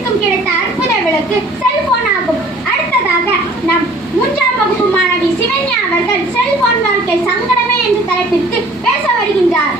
அனைவருக்கும் கிடைத்த அற்புத விளக்கு செல்போன் ஆகும். அடுத்ததாக நம் 3ஆம் வகுப்பு மாணவி சிவன்யா அவர்கள் செல்போன் வாழ்க்கை சங்கடமே என்ற தலைப்பிற்கு பேச வருகின்றார்.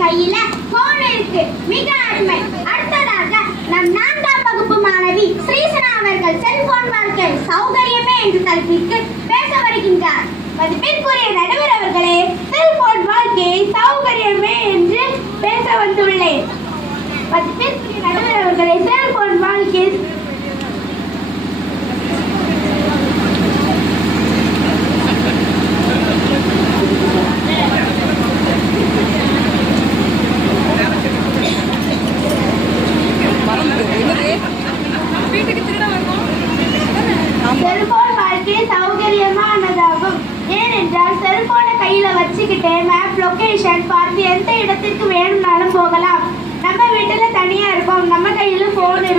கையில போன் இருக்கு, மிக அருமை. அடுத்ததாக நம் 4ஆம் வகுப்பு மாணவி ஸ்ரீசனா அவர்கள் செல்போன் வாழ்க்கை சௌகரியமே என்ற தலைப்பிற்கு பேச வருகின்றார். மதிப்பிற்குரிய நடுவர் அவர்களே, செல்போன் வாழ்க்கை சௌகரியமே என்று பேச வந்துள்ளேன். மதிப்பிற்குரிய நடுவர் அவர்களே, செல்போன் வாழ்க்கை செல்போன் வாழ்க்கை சௌகரியமானதாகும். ஏனென்றால் செல்போனை கையில வச்சுக்கிட்டே மேப் லொகேஷன் பார்த்து எந்த இடத்திற்கு வேணும்னாலும் போகலாம். நம்ம வீட்டுல தனியா இருக்கோம், நம்ம கையில போன் இருக்கு.